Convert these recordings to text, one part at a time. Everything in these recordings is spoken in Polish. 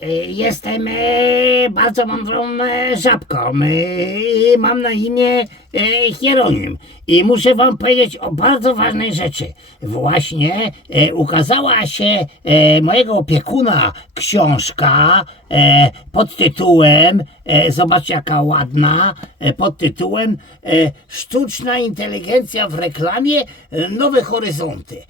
E, Jestem e, bardzo mądrą e, żabką i mam na imię Hieronim. I muszę wam powiedzieć o bardzo ważnej rzeczy. Właśnie ukazała się mojego opiekuna książka pod tytułem, e, zobaczcie jaka ładna, e, pod tytułem e, Sztuczna inteligencja w reklamie Nowe Horyzonty.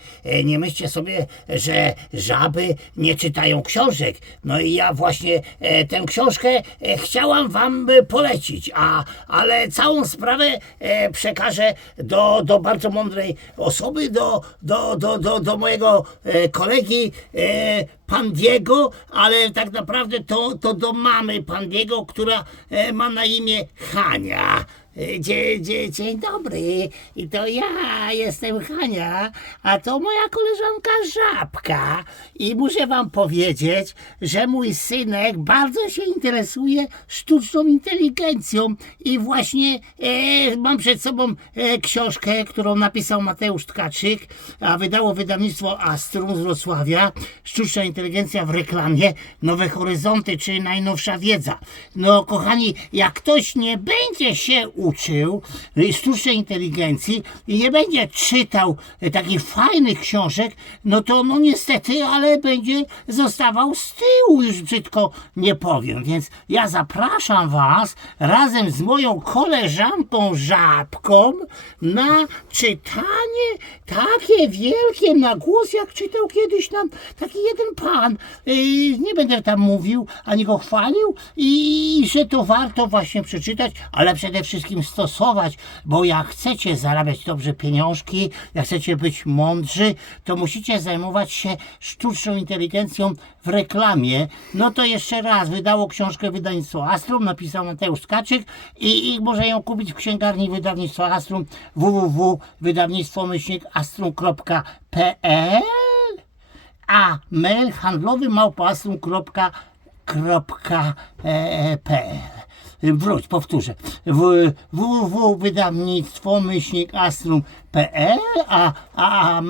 Nie myślcie sobie, że żaby nie czytają książek. No i ja właśnie tę książkę chciałam wam polecić, a, ale całą sprawę przekażę do, do bardzo mądrej osoby, do, do, do, do, do mojego kolegi pan Diego, ale tak naprawdę to, to do mamy pan Diego, która e, ma na imię Hania. Dzie, dzie, dzień dobry, i to ja jestem Hania, a to moja koleżanka Żabka. I muszę wam powiedzieć, że mój synek bardzo się interesuje sztuczną inteligencją i właśnie e, mam przed sobą e, książkę, którą napisał Mateusz Tkaczyk, a wydało wydawnictwo Astrum z Wrocławia. Sztuczna inteligencja w reklamie, nowe horyzonty, czy najnowsza wiedza. No kochani, jak ktoś nie będzie się uczył sztucznej inteligencji i nie będzie czytał y, takich fajnych książek, no to no niestety, ale będzie zostawał z tyłu, już brzydko nie powiem. Więc ja zapraszam was razem z moją koleżanką Żabką na czytanie takie wielkie na głos, jak czytał kiedyś nam taki jeden pan. Yy, nie będę tam mówił, ani go chwalił i że to warto właśnie przeczytać, ale przede wszystkim stosować, bo jak chcecie zarabiać dobrze pieniążki, jak chcecie być mądrzy, to musicie zajmować się sztuczną inteligencją w reklamie. No to jeszcze raz, wydało książkę wydawnictwo Astrum, napisał Mateusz Tkaczyk i, i może ją kupić w księgarni wydawnictwa Astrum www.wydawnictwomyślnikastrum.pl a mail handlowy małpastrum.pl Wróć, powtórzę. Www.wydawnictwo myślnik astrum.pl a, a, a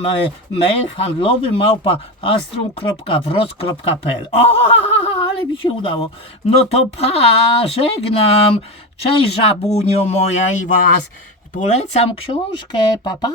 mail handlowy małpa astrum.wroc.pl O, ale mi się udało. No to pa, żegnam. Cześć żabunio moja i was. Polecam książkę. Pa, pa.